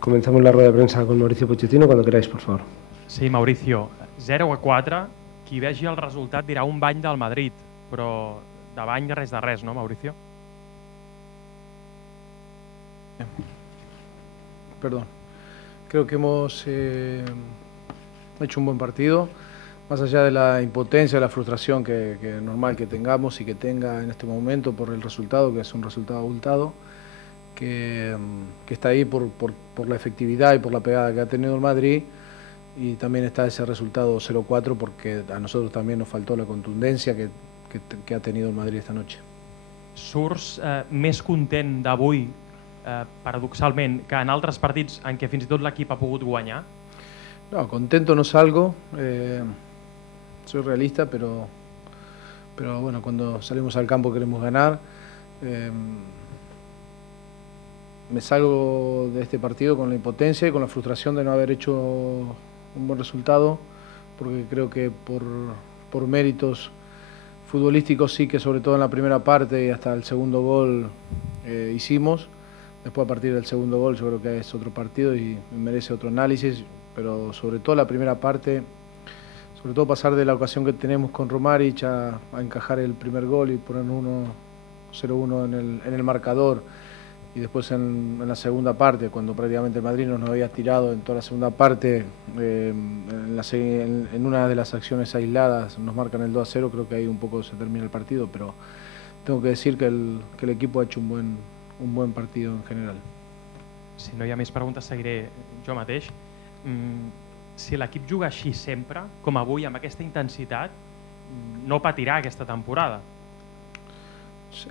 Comenzamos la rueda de prensa con Mauricio Pochettino, cuando queráis, por favor. Sí, Mauricio, 0-4, qui vegi el resultat dirà un bany del Madrid, però de bany res de res, no, Mauricio? Perdón. Creo que hemos hecho un buen partido, más allá de la impotencia, de la frustración que es normal que tengamos y que tenga en este momento por el resultado, que es un resultado abultado, que está ahí por la efectividad y por la pegada que ha tenido el Madrid, y también está ese resultado 0-4 porque a nosotros también nos faltó la contundencia que ha tenido el Madrid esta noche. Surts més content d'avui, paradoxalment, que en altres partits en què fins i tot l'equip ha pogut guanyar? No, contento no salgo, soy realista, pero bueno, cuando salimos al campo queremos ganar. Me salgo de este partido con la impotencia y con la frustración de no haber hecho un buen resultado, porque creo que por méritos futbolísticos sí que sobre todo en la primera parte y hasta el segundo gol hicimos. Después a partir del segundo gol yo creo que es otro partido y merece otro análisis, pero sobre todo la primera parte, sobre todo pasar de la ocasión que tenemos con Romaric a encajar el primer gol y poner 0-1 en el marcador, y después en la segunda parte, cuando prácticamente el Madrid nos había tirado en toda la segunda parte, en una de las acciones aisladas nos marcan el 2-0, creo que ahí un poco se termina el partido, pero tengo que decir que el equipo ha hecho un buen partido en general. Si no hi ha més preguntes seguiré jo mateix. Si l'equip juga així sempre, com avui, amb aquesta intensitat, no patirà aquesta temporada. Sí,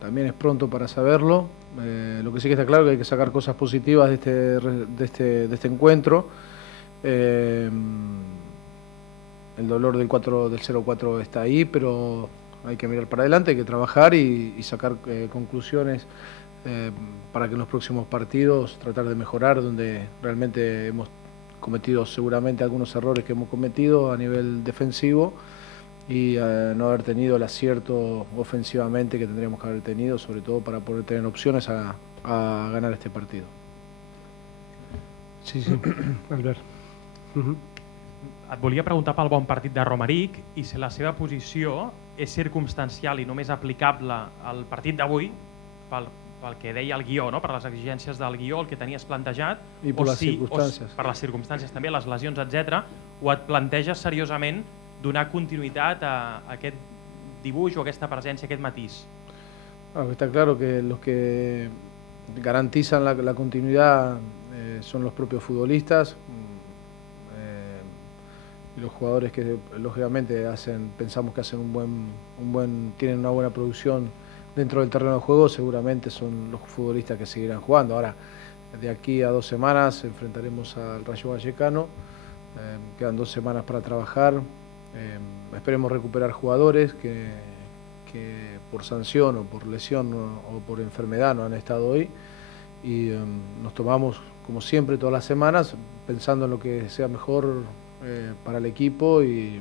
también es pronto para saberlo. Lo que sí que está claro es que hay que sacar cosas positivas de este encuentro. El dolor del 0-4 está ahí, pero hay que mirar para adelante, hay que trabajar y sacar conclusiones para que en los próximos partidos tratar de mejorar, donde realmente hemos cometido seguramente algunos errores que hemos cometido a nivel defensivo, y no haber tenido el acierto ofensivamente que tendríamos que haber tenido, sobre todo para poder tener opciones a ganar este partido. Sí, Albert. Et volia preguntar pel bon partit de Romaric i si la seva posició és circumstancial i només aplicable al partit d'avui, pel que deia el guió, no? Per les exigències del guió, el que tenies plantejat, I per les circumstàncies. Per les circumstàncies també, les lesions, etc. O et planteges seriosament donar continuïtat a aquest dibuix o aquesta presència, aquest matís? Está claro que los que garantizan la continuidad son los propios futbolistas y los jugadores que lógicamente pensamos que hacen tienen una buena producción dentro del terreno de juego, seguramente son los futbolistas que seguirán jugando. Ahora, de aquí a 2 semanas enfrentaremos al Rayo Vallecano, quedan 2 semanas para trabajar. Esperemos recuperar jugadores que por sanción o por lesión o por enfermedad no han estado hoy, y nos tomamos como siempre todas las semanas pensando en lo que sea mejor para el equipo, y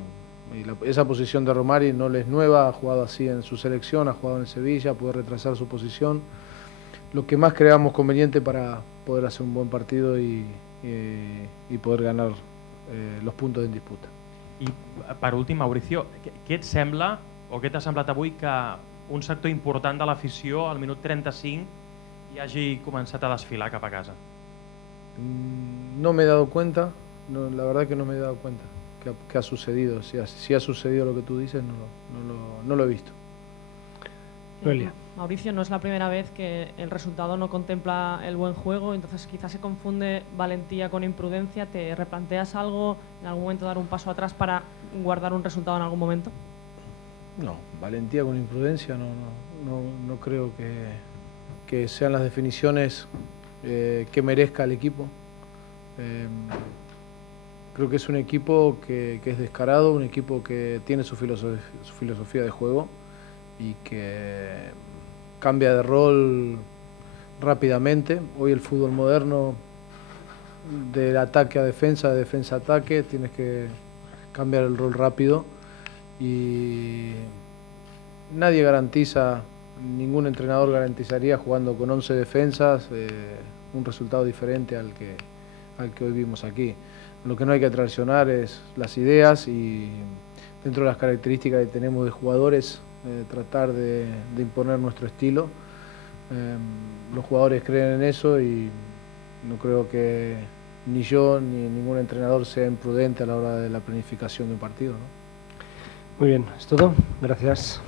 esa posición de Romaric no le es nueva, ha jugado así en su selección, ha jugado en Sevilla, puede retrasar su posición, lo que más creamos conveniente para poder hacer un buen partido y poder ganar los puntos en disputa. I per últim, Mauricio, què et sembla o què t'ha semblat avui que un sector important de l'afició al minut 35 hi hagi començat a desfilar cap a casa? No me he dado cuenta, la verdad que no me he dado cuenta que ha sucedido. Si ha sucedido lo que tú dices, no lo he visto. Noelia. Mauricio, no es la primera vez que el resultado no contempla el buen juego, entonces quizás se confunde valentía con imprudencia. ¿Te replanteas algo, en algún momento dar un paso atrás para guardar un resultado en algún momento? No, valentía con imprudencia no creo que sean las definiciones que merezca el equipo. Creo que es un equipo que es descarado, un equipo que tiene su filosofía de juego y que cambia de rol rápidamente. Hoy el fútbol moderno, del ataque a defensa, de defensa a ataque, tienes que cambiar el rol rápido, y nadie garantiza, ningún entrenador garantizaría jugando con 11 defensas un resultado diferente al que hoy vimos aquí. Lo que no hay que traicionar es las ideas y dentro de las características que tenemos de jugadores, tratar de imponer nuestro estilo. Los jugadores creen en eso y no creo que ni yo ni ningún entrenador sea imprudente a la hora de la planificación de un partido, ¿no? Muy bien, es todo. Gracias.